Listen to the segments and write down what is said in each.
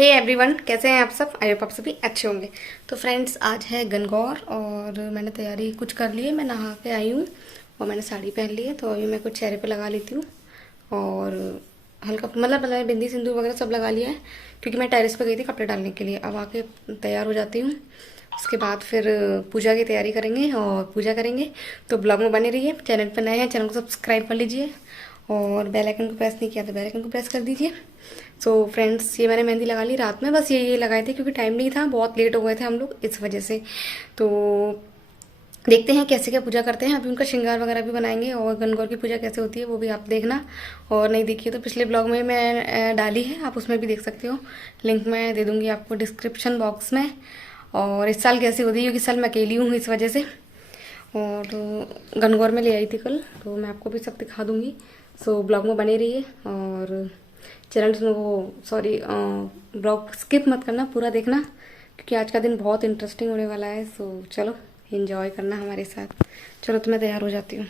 Hey everyone, कैसे हैं आप सब। आई होप आप सभी अच्छे होंगे। तो फ्रेंड्स, आज है गणगौर और मैंने तैयारी कुछ कर ली है। मैं नहा के आई हूँ और मैंने साड़ी पहन ली है, तो अभी मैं कुछ चेहरे पे लगा लेती हूँ और हल्का मतलब बिंदी सिंदूर वगैरह सब लगा लिया है, क्योंकि मैं टेरेस पे गई थी कपड़े डालने के लिए। अब आके तैयार हो जाती हूँ। उसके बाद फिर पूजा की तैयारी करेंगे और पूजा करेंगे। तो ब्लॉग में बने रहिए। चैनल पर नए हैं, चैनल को सब्सक्राइब कर लीजिए और बेल आइकन को प्रेस नहीं किया तो बेल आइकन को प्रेस कर दीजिए। सो फ्रेंड्स, ये मैंने मेहंदी लगा ली रात में, बस ये लगाए थे क्योंकि टाइम नहीं था, बहुत लेट हो गए थे हम लोग इस वजह से। तो देखते हैं कैसे क्या पूजा करते हैं। अभी उनका श्रृंगार वगैरह भी बनाएंगे और गणगौर की पूजा कैसे होती है वो भी आप देखना। और नहीं देखी है तो पिछले ब्लॉग में मैं डाली है, आप उसमें भी देख सकते हो। लिंक मैं दे दूँगी आपको डिस्क्रिप्शन बॉक्स में। और इस साल कैसी होती है, क्योंकि इस साल मैं अकेली हूँ इस वजह से। और गणगौर में ले आई थी कल, तो मैं आपको भी सब दिखा दूँगी। सो ब्लॉग में बने रहिए और चैनल वो सॉरी ब्लॉग स्किप मत करना, पूरा देखना, क्योंकि आज का दिन बहुत इंटरेस्टिंग होने वाला है। सो चलो एंजॉय करना हमारे साथ। चलो तो मैं तैयार हो जाती हूँ।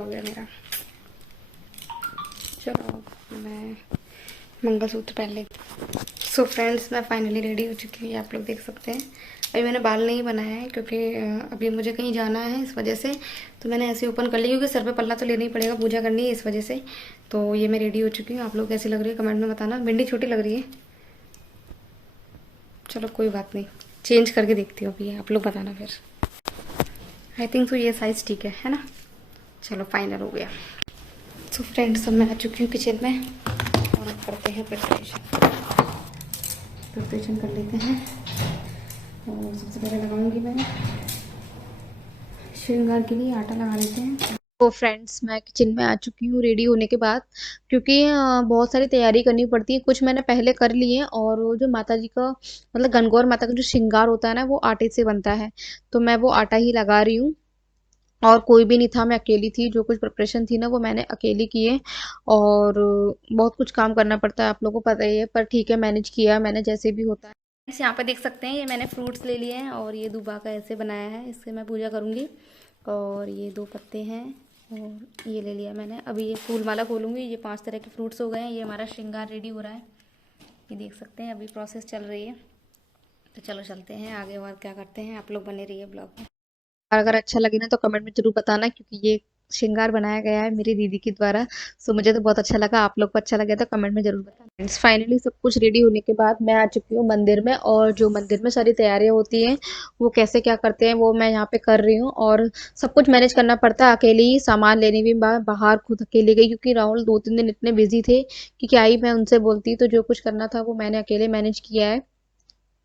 हो गया मेरा। चलो मैं मंगलसूत्र पहन लेती। सो फ्रेंड्स, मैं फाइनली रेडी हो चुकी हूँ, आप लोग देख सकते हैं। अभी मैंने बाल नहीं बनाया है क्योंकि अभी मुझे कहीं जाना है इस वजह से। तो मैंने ऐसे ओपन कर लिया क्योंकि सर पे पल्ला तो लेना ही पड़ेगा, पूजा करनी है इस वजह से। तो ये मैं रेडी हो चुकी हूँ। आप लोग कैसी लग रही है कमेंट में बताना। भिंडी छोटी लग रही है, चलो कोई बात नहीं, चेंज करके देखती हूँ अभी, आप लोग बताना फिर। आई थिंक तो ये साइज़ ठीक है ना। चलो फाइनल हो गया। सो फ्रेंड्स, अब मैं आ चुकी हूँ किचन में और अब करते हैं प्रिपरेशन कर लेते हैं। और सबसे पहले लगाऊंगी मैं श्रृंगार के लिए आटा लगा लेते हैं। तो फ्रेंड्स, मैं किचन में आ चुकी हूँ रेडी होने के बाद, क्योंकि बहुत सारी तैयारी करनी पड़ती है। कुछ मैंने पहले कर ली है और वो जो माता जी का मतलब गणगौर माता का जो श्रृंगार होता है ना, वो आटे से बनता है। तो मैं वो आटा ही लगा रही हूँ और कोई भी नहीं था, मैं अकेली थी। जो कुछ प्रिपरेशन थी ना वो मैंने अकेली की है। और बहुत कुछ काम करना पड़ता है, आप लोगों को पता ही है, पर ठीक है, मैनेज किया मैंने जैसे भी होता है। यहाँ पे देख सकते हैं, ये मैंने फ्रूट्स ले लिए हैं और ये दूबा का ऐसे बनाया है, इससे मैं पूजा करूँगी। और ये 2 पत्ते हैं और ये ले लिया मैंने। अभी ये फूल माला खोलूँगी। ये 5 तरह के फ्रूट्स हो गए हैं। ये हमारा श्रृंगार रेडी हो रहा है, ये देख सकते हैं, अभी प्रोसेस चल रही है। तो चलो चलते हैं आगे और क्या करते हैं, आप लोग बने रहिए ब्लॉग में। और अगर अच्छा लगे ना तो कमेंट में जरूर बताना, क्योंकि ये श्रृंगार बनाया गया है मेरी दीदी के द्वारा। सो मुझे तो बहुत अच्छा लगा, आप लोग को अच्छा लगे तो कमेंट में जरूर बताना। फ्रेंड्स, फाइनली सब कुछ रेडी होने के बाद मैं आ चुकी हूँ मंदिर में, और जो मंदिर में सारी तैयारियां होती हैं वो कैसे क्या करते हैं वो मैं यहाँ पे कर रही हूँ। और सब कुछ मैनेज करना पड़ता है अकेले ही। सामान लेने भी मैं बाहर खुद अकेले गई, क्योंकि राहुल 2-3 दिन इतने बिजी थे कि क्या ही मैं उनसे बोलती। तो जो कुछ करना था वो मैंने अकेले मैनेज किया है,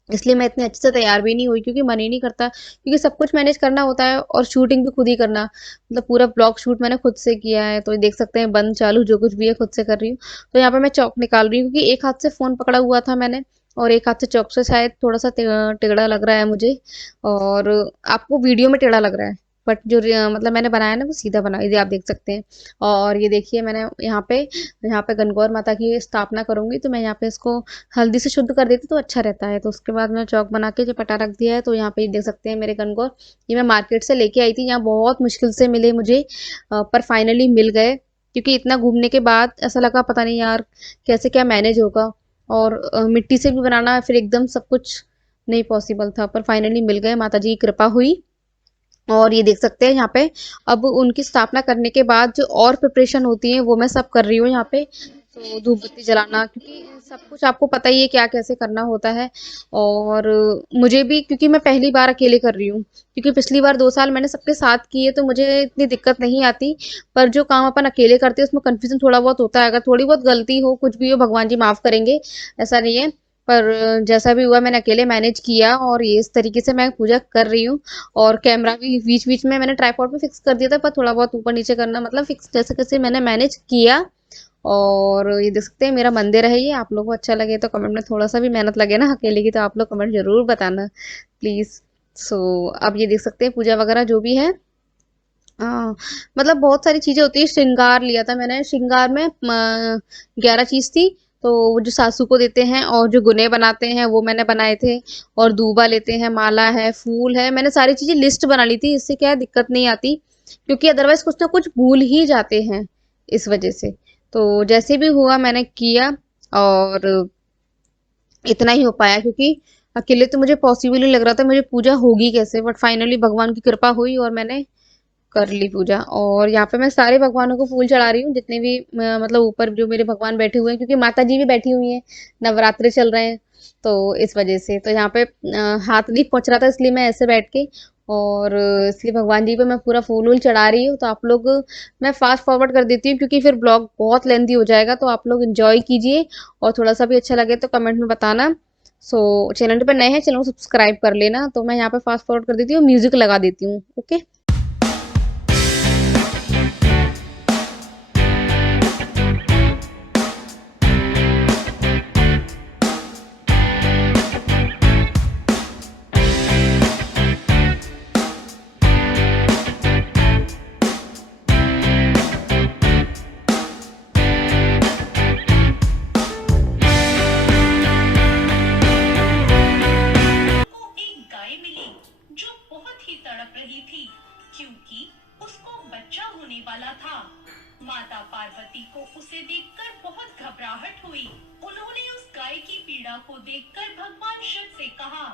इसलिए मैं इतने अच्छे से तैयार भी नहीं हुई, क्योंकि मन ही नहीं करता, क्योंकि सब कुछ मैनेज करना होता है और शूटिंग भी खुद ही करना, मतलब पूरा ब्लॉग शूट मैंने खुद से किया है। तो ये देख सकते हैं, बंद चालू जो कुछ भी है खुद से कर रही हूँ। तो यहाँ पे मैं चौक निकाल रही हूँ, क्योंकि एक हाथ से फोन पकड़ा हुआ था मैंने और एक हाथ से चौक से शायद थोड़ा सा टेढ़ा लग रहा है मुझे, और आपको वीडियो में टेढ़ा लग रहा है, बट जो मतलब मैंने बनाया ना वो सीधा बना, ये आप देख सकते हैं। और ये देखिए, मैंने यहाँ पे गणगौर माता की स्थापना करूंगी, तो मैं यहाँ पे इसको हल्दी से शुद्ध कर देती तो अच्छा रहता है। तो उसके बाद मैं चौक बना के जो पटा रख दिया है। तो यहाँ पे देख सकते हैं मेरे गणगौर, ये मैं मार्केट से लेके आई थी, यहाँ बहुत मुश्किल से मिले मुझे, पर फाइनली मिल गए। क्योंकि इतना घूमने के बाद ऐसा लगा पता नहीं यार कैसे क्या मैनेज होगा, और मिट्टी से भी बनाना फिर एकदम सब कुछ नहीं पॉसिबल था, पर फाइनली मिल गए, माता जी की कृपा हुई। और ये देख सकते हैं यहाँ पे, अब उनकी स्थापना करने के बाद जो और प्रिपरेशन होती है वो मैं सब कर रही हूँ यहाँ पे। तो धूप बत्ती जलाना, क्योंकि सब कुछ आपको पता ही है क्या कैसे करना होता है। और मुझे भी, क्योंकि मैं पहली बार अकेले कर रही हूँ, क्योंकि पिछली बार 2 साल मैंने सबके साथ किए तो मुझे इतनी दिक्कत नहीं आती। पर जो काम अपन अकेले करते हैं उसमें कंफ्यूजन थोड़ा बहुत होता है, अगर थोड़ी बहुत गलती हो कुछ भी हो भगवान जी माफ करेंगे, ऐसा नहीं है। पर जैसा भी हुआ मैंने अकेले मैनेज किया, और ये इस तरीके से मैं पूजा कर रही हूँ। और कैमरा भी बीच बीच में मैंने ट्राइपॉड पे फिक्स कर दिया था, पर थोड़ा बहुत ऊपर नीचे करना मतलब फिक्स जैसे कैसे मैंने मैनेज किया। और ये देख सकते हैं मेरा मंदिर है ये। आप लोगों को अच्छा लगे तो कमेंट में, थोड़ा सा भी मेहनत लगे ना अकेले की, तो आप लोग कमेंट जरूर बताना प्लीज। सो अब ये देख सकते हैं पूजा वगैरह जो भी है। हाँ, मतलब बहुत सारी चीजें होती है। श्रृंगार लिया था मैंने, श्रृंगार में 11 चीज थी। तो वो जो सासू को देते हैं और जो गुने बनाते हैं वो मैंने बनाए थे। और दूबा लेते हैं, माला है, फूल है, मैंने सारी चीजें लिस्ट बना ली थी। इससे क्या है, दिक्कत नहीं आती, क्योंकि अदरवाइज कुछ ना कुछ भूल ही जाते हैं इस वजह से। तो जैसे भी हुआ मैंने किया, और इतना ही हो पाया, क्योंकि अकेले तो मुझे पॉसिबल ही लग रहा था मुझे पूजा होगी कैसे, बट फाइनली भगवान की कृपा हुई और मैंने कर ली पूजा। और यहाँ पे मैं सारे भगवानों को फूल चढ़ा रही हूँ, जितने भी मतलब ऊपर जो मेरे भगवान बैठे हुए हैं, क्योंकि माता जी भी बैठी हुई हैं, नवरात्रि चल रहे हैं। तो इस वजह से तो यहाँ पे हाथ नहीं पहुंच रहा था, इसलिए मैं ऐसे बैठ के, और इसलिए भगवान जी पे मैं पूरा फूल वूल चढ़ा रही हूँ। तो आप लोग, मैं फास्ट फॉरवर्ड कर देती हूँ क्योंकि फिर ब्लॉग बहुत लेंथी हो जाएगा। तो आप लोग एंजॉय कीजिए, और थोड़ा सा भी अच्छा लगे तो कमेंट में बताना। सो चैनल पे नए हैं, चैनल को सब्सक्राइब कर लेना। तो मैं यहाँ पे फास्ट फॉरवर्ड कर देती हूँ, म्यूजिक लगा देती हूँ। ओके। को एक गाय मिली जो बहुत ही तड़प रही थी क्योंकि उसको बच्चा होने वाला था। माता पार्वती को उसे देखकर बहुत घबराहट हुई। उन्होंने उस गाय की पीड़ा को देखकर भगवान शिव से कहा,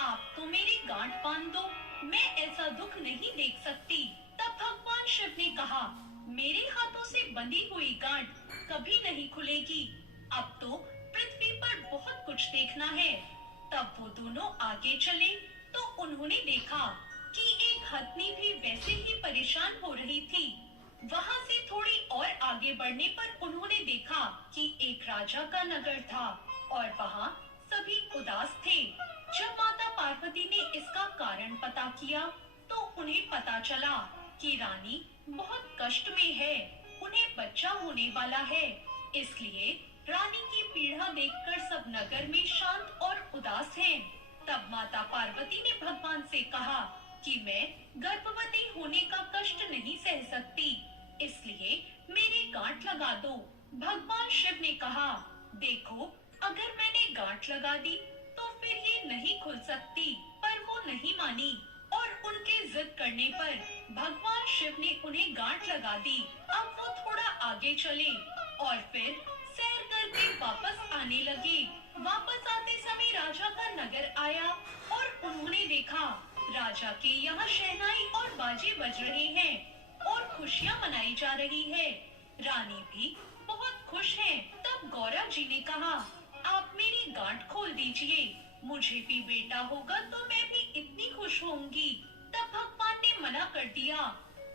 आप तो मेरी गांठ बांध दो, मैं ऐसा दुख नहीं देख सकती। तब भगवान शिव ने कहा, मेरे हाथों से बंधी हुई गांठ कभी नहीं खुलेगी। अब तो पृथ्वी पर बहुत कुछ देखना है। तब वो दोनों आगे चले तो उन्होंने देखा कि एक हथनी भी वैसे ही परेशान हो रही थी। वहां से थोड़ी और आगे बढ़ने पर उन्होंने देखा कि एक राजा का नगर था और वहां सभी उदास थे। जब माता पार्वती ने इसका कारण पता किया तो उन्हें पता चला कि रानी बहुत कष्ट में है, उन्हें बच्चा होने वाला है। इसलिए रानी की पीड़ा देखकर सब नगर में शांत और उदास हैं। तब माता पार्वती ने भगवान से कहा कि मैं गर्भवती होने का कष्ट नहीं सह सकती, इसलिए मेरी गांठ लगा दो। भगवान शिव ने कहा, देखो, अगर मैंने गांठ लगा दी तो फिर ये नहीं खुल सकती। पर वो नहीं मानी और उनके जिद करने पर भगवान शिव ने उन्हें गांठ लगा दी। अब वो थोड़ा आगे चले और फिर सैर करके वापस आने लगे। वापस आते समय राजा का नगर आया और उन्होंने देखा राजा के यहाँ शहनाई और बाजे बज रहे हैं और खुशियाँ मनाई जा रही है। रानी भी बहुत खुश है। तब गौरा जी ने कहा, आप मेरी गांठ खोल दीजिए, मुझे भी बेटा होगा तो मैं भी इतनी खुश होंगी। तब भगवान ने मना कर दिया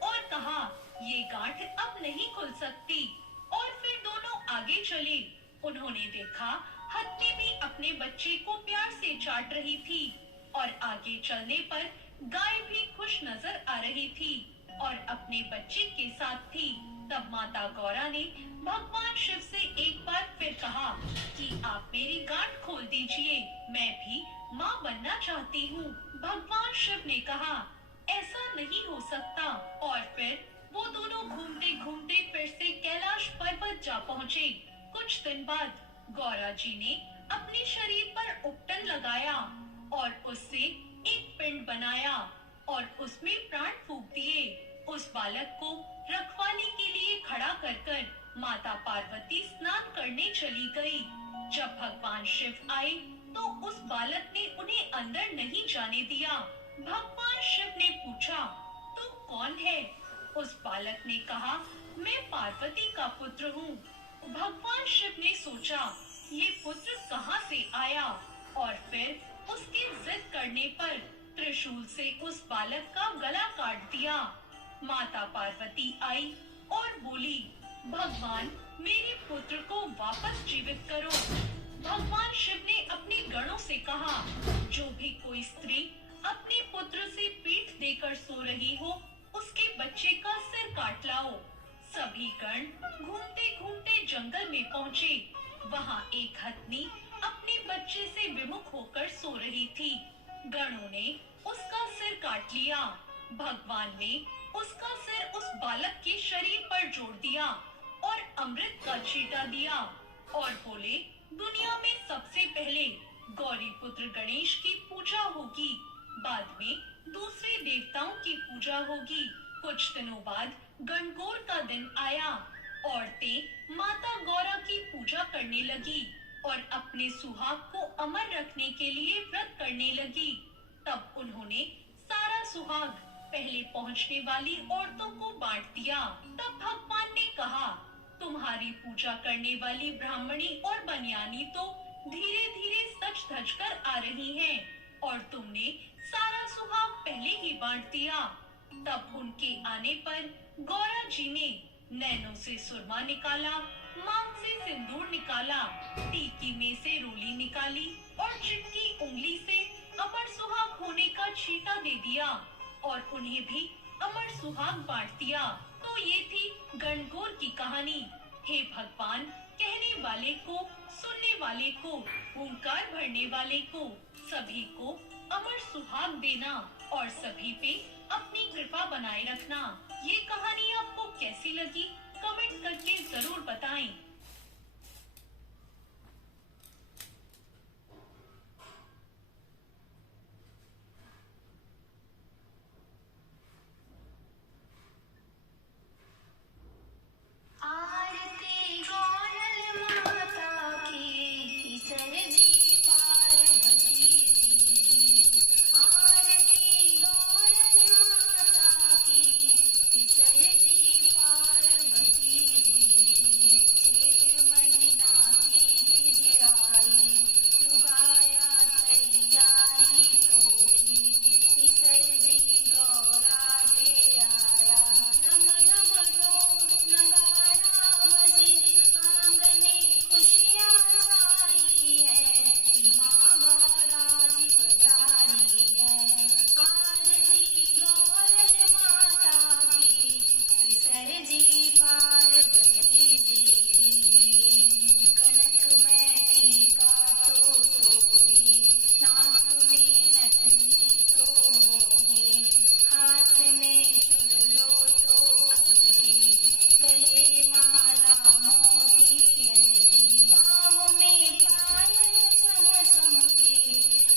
और कहा, ये गांठ अब नहीं खुल सकती। और फिर दोनों आगे चले। उन्होंने देखा हत्ती भी अपने बच्चे को प्यार से चाट रही थी और आगे चलने पर गाय भी खुश नजर आ रही थी और अपने बच्चे के साथ थी। तब माता गौरा ने भगवान शिव से एक बार फिर कहा कि आप मेरी गांठ खोल दीजिए, मैं भी माँ बनना चाहती हूँ। भगवान शिव ने कहा, ऐसा नहीं हो सकता। और फिर वो दोनों घूमते घूमते फिर से कैलाश पर्वत जा पहुँचे। कुछ दिन बाद गौरा जी ने अपने शरीर पर उपटन लगाया और उससे एक पिंड बनाया और उसमें प्राण फूंक दिए। उस बालक को रखवाली के लिए खड़ा कर कर माता पार्वती स्नान करने चली गई। जब भगवान शिव आए तो उस बालक ने उन्हें अंदर नहीं जाने दिया। भगवान शिव ने पूछा, तू कौन है? उस बालक ने कहा, मैं पार्वती का पुत्र हूँ। भगवान शिव ने सोचा, ये पुत्र कहाँ से आया? और फिर उसके जिद करने पर त्रिशूल से उस बालक का गला काट दिया। माता पार्वती आई और बोली, भगवान, मेरे पुत्र को वापस जीवित करो। भगवान शिव ने अपने गणों से कहा, जो भी कोई स्त्री अपने पुत्र से पीठ देकर सो रही हो, उसके बच्चे का सिर काट लाओ। सभी गण घूमते घूमते जंगल में पहुँचे। वहाँ एक हथनी अपने बच्चे से विमुख होकर सो रही थी। गणों ने उसका सिर काट लिया। भगवान ने उसका सिर उस बालक के शरीर पर जोड़ दिया और अमृत का छींटा दिया और बोले, दुनिया में सबसे पहले गौरी पुत्र गणेश की पूजा होगी, बाद में दूसरे देवताओं की पूजा होगी। कुछ दिनों बाद गणगौर का दिन आया। औरतें माता गौरा की पूजा करने लगी और अपने सुहाग को अमर रखने के लिए व्रत करने लगी। तब उन्होंने सारा सुहाग पहले पहुंचने वाली औरतों को बांट दिया। तब भगवान ने कहा, तुम्हारी पूजा करने वाली ब्राह्मणी और बनियानी तो धीरे धीरे सच धज कर आ रही हैं और तुमने सारा सुहाग पहले ही बांट दिया। तब उनके आने पर गौरा जी ने नैनों से सुरमा निकाला, मांग से सिंदूर निकाला, टीकी में से रोली निकाली और चिटकी उंगली से अमर सुहाग होने का छींटा दे दिया और उन्हें भी अमर सुहाग बांट दिया। तो ये थी गणगौर की कहानी। हे भगवान, कहने वाले को, सुनने वाले को, ओंकार भरने वाले को, सभी को अमर सुहाग देना और सभी पे अपनी कृपा बनाए रखना। ये कहानी आपको कैसी लगी कमेंट करके जरूर बताएं। आरती गौरल माता की, सरजी पार्वती जी की। आरती गौरल माता की, सरजी पार्वती जी की। चैत महीना की तिजराई, लुगाया तैयारी तो की। सरजी गौरा दे आया, ढम ढम ढोल नगाड़ा बजे, आंगने खुशियाँ छाई है, माँ गौरा जी पधारी है। आरती गौरल माता की, सरजी पार्वती जी की। कनक में टीका तो सोहे, नाक में नथनी तो मोहे, हाथ में चुड़लो तो खनके, गले माला मोतियन की। पाँव में पायल छम छमके,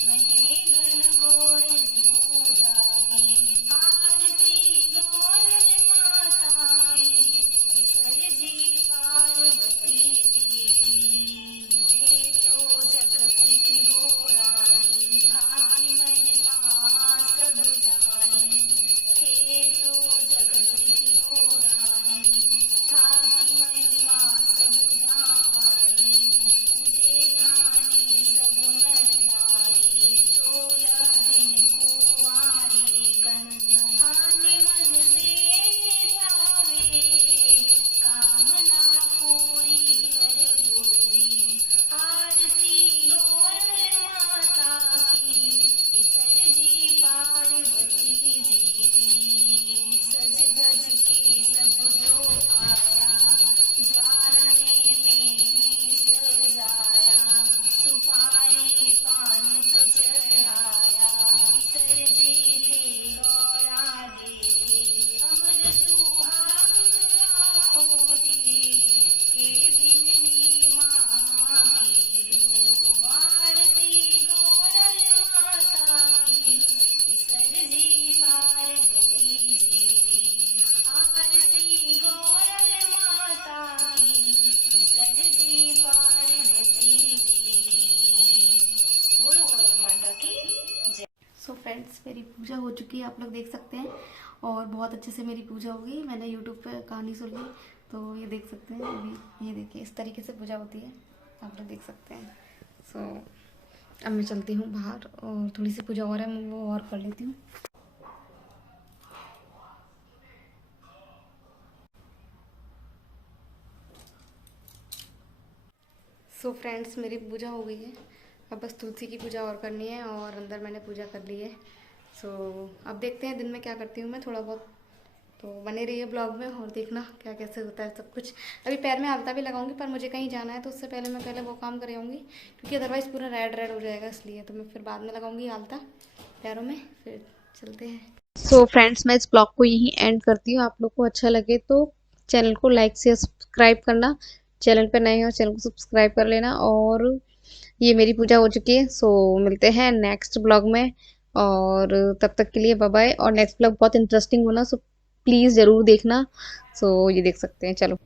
महे गणगौर पूजारी। आरती गौरल माता की, सरजी पार्वती जी की। हे तो जगत की हो रानी, थाकी महिमा सब जानी। हे तो जगत की हो रानी, थाकी महिमा सब जानी। मुझे खाने सब नर नारी, 16 दिन कुंवारी कन्या। खाने मन से जावे, कामना पूरी कर लो जी। आरती गौरल माता की, सरजी पार्वती जी की। सज धज के सब जो आया, ज्वारने में सजाया, सुपारी पान तो चढ़ाया। सरजी थे गौरा देखे, अमर सुहाग राखो जी, के बिमली माँ की बिन। आरती गौरल माता की, सरजी पार्वती जी की। आरती गौरल माता की, सरजी पार्वती जी की। बोलो गौरल माता की जय। सो फ्रेंड्स, मेरी पूजा हो चुकी है, आप लोग देख सकते हैं। और बहुत अच्छे से मेरी पूजा हो गई। मैंने यूट्यूब पे कहानी सुन ली, तो ये देख सकते हैं। अभी ये देखिए, इस तरीके से पूजा होती है, आप लोग देख सकते हैं। सो अब मैं चलती हूँ बाहर और थोड़ी सी पूजा और है, मैं वो और कर लेती हूँ। सो फ्रेंड्स, मेरी पूजा हो गई है। अब बस तुलसी की पूजा और करनी है और अंदर मैंने पूजा कर ली है। सो अब देखते हैं दिन में क्या करती हूँ मैं। थोड़ा बहुत तो बने रहिए ब्लॉग में और देखना क्या कैसे होता है सब कुछ। अभी पैर में आलता भी लगाऊंगी, पर मुझे कहीं जाना है तो उससे पहले मैं पहले वो काम कर आऊँगी, क्योंकि अदरवाइज़ पूरा रेड रेड हो जाएगा, इसलिए तो मैं फिर बाद में लगाऊंगी आलता पैरों में। फिर चलते हैं। सो फ्रेंड्स, मैं इस ब्लॉग को यहीं एंड करती हूँ। आप लोग को अच्छा लगे तो चैनल को लाइक से सब्सक्राइब करना, चैनल पर नए हो चैनल को सब्सक्राइब कर लेना। और ये मेरी पूजा हो चुकी है, सो मिलते हैं नेक्स्ट ब्लॉग में। और तब तक के लिए बाय बाय। और नेक्स्ट ब्लॉग बहुत इंटरेस्टिंग होना, सो प्लीज़ ज़रूर देखना। सो ये देख सकते हैं, चलो।